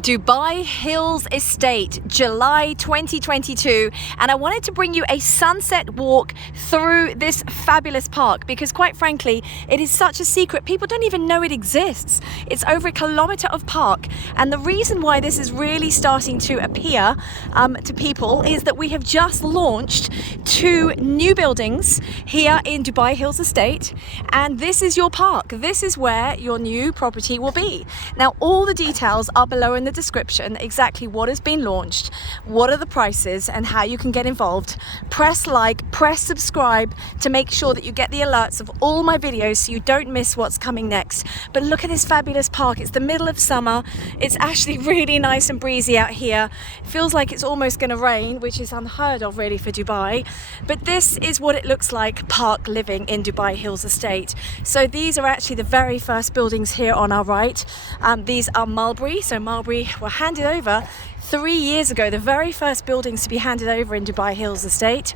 Dubai Hills Estate, July 2022, and I wanted to bring you a sunset walk through this fabulous park because quite frankly it is such a secret, people don't even know it exists. It's over 1 kilometre of park, and the reason why this is really starting to appear to people is that we have just launched 2 new buildings here in Dubai Hills Estate, and this is your park. This is where your new property will be. Now all the details are below in the description, exactly what has been launched, what are the prices and how you can get involved. Press like, press subscribe to make sure that you get the alerts of all my videos so you don't miss what's coming next. But look at this fabulous park. It's the middle of summer. It's actually really nice and breezy out here. It feels like it's almost going to rain, which is unheard of really for Dubai. But this is what it looks like park living in Dubai Hills Estate. So these are actually the very first buildings here on our right. These are Mulberry. So Mulberry were handed over 3 years ago, the very first buildings to be handed over in Dubai Hills Estate.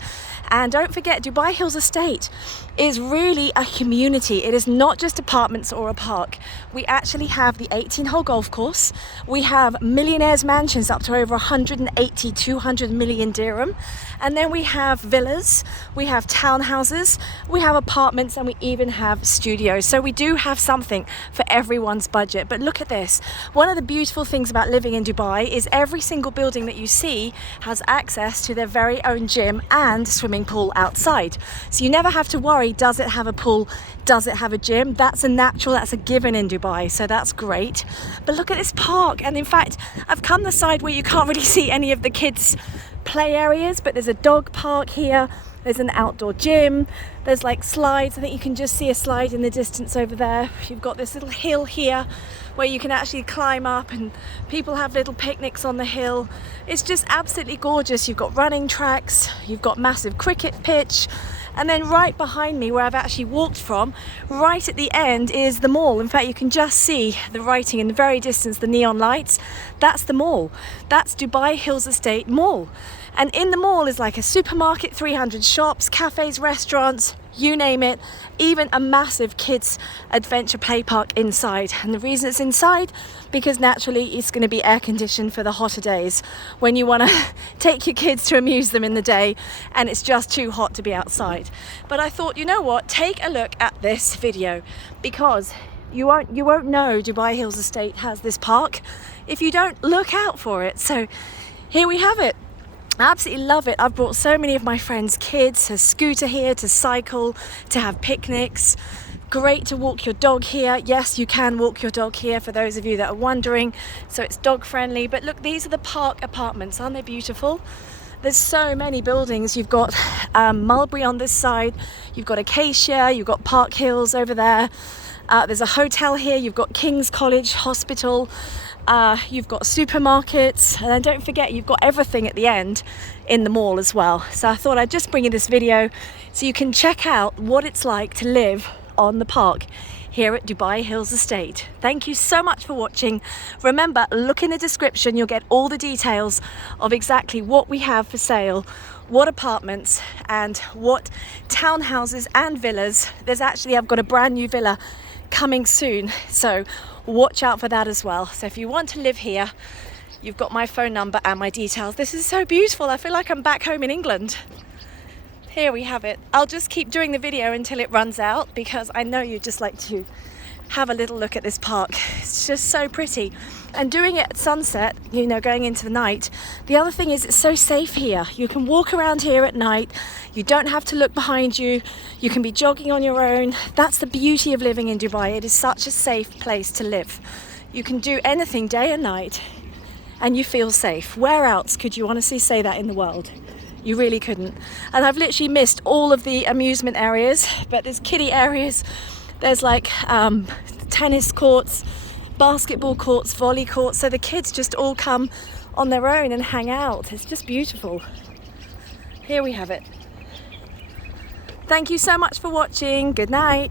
And don't forget, Dubai Hills Estate is really a community. It is not just apartments or a park. We actually have the 18-hole golf course. We have millionaires' mansions up to over 180, 200 million dirham. And then we have villas, we have townhouses, we have apartments, and we even have studios. So we do have something for everyone's budget. But look at this. One of the beautiful things about living in Dubai is every single building that you see has access to their very own gym and swimming pool outside. So you never have to worry, does it have a pool? Does it have a gym? That's a natural, that's a given in Dubai, so that's great. But look at this park, and in fact, I've come the side where you can't really see any of the kids' play areas, but there's a dog park here, there's an outdoor gym, there's like slides. I think you can just see a slide in the distance over there. You've got this little hill here where you can actually climb up, and people have little picnics on the hill. It's just absolutely gorgeous. You've got running tracks, you've got massive cricket pitch, and then right behind me, where I've actually walked from, right at the end is the mall. In fact, you can just see the writing in the very distance, the neon lights. That's the mall. That's Dubai Hills Estate Mall. And in the mall is like a supermarket, 300 shops, cafes, restaurants, you name it, even a massive kids adventure play park inside. And the reason it's inside, because naturally it's going to be air conditioned for the hotter days when you want to take your kids to amuse them in the day and it's just too hot to be outside. But I thought, you know what, take a look at this video, because you won't know Dubai Hills Estate has this park if you don't look out for it. So here we have it. I absolutely love it. I've brought so many of my friends' kids to scooter here, to cycle, to have picnics. Great to walk your dog here. Yes, you can walk your dog here for those of you that are wondering. So it's dog friendly. But look, these are the park apartments. Aren't they beautiful? There's so many buildings. You've got Mulberry on this side. You've got Acacia. You've got Park Hills over there. There's a hotel here. You've got King's College Hospital. You've got supermarkets, and then don't forget you've got everything at the end in the mall as well. So I thought I'd just bring you this video so you can check out what it's like to live on the park here at Dubai Hills Estate. Thank you so much for watching. Remember, look in the description, you'll get all the details of exactly what we have for sale, what apartments and what townhouses and villas. There's actually, I've got a brand new villa coming soon, so watch out for that as well. So if you want to live here, you've got my phone number and my details. This is so beautiful. I feel like I'm back home in England. Here we have it. I'll just keep doing the video until it runs out, because I know you'd just like to have a little look at this park. It's just so pretty. And doing it at sunset, you know, going into the night. The other thing is it's so safe here. You can walk around here at night. You don't have to look behind you. You can be jogging on your own. That's the beauty of living in Dubai. It is such a safe place to live. You can do anything day and night and you feel safe. Where else could you honestly say that in the world? You really couldn't. And I've literally missed all of the amusement areas, but there's kiddie areas. There's like tennis courts, basketball courts, volley courts. So the kids just all come on their own and hang out. It's just beautiful. Here we have it. Thank you so much for watching. Good night.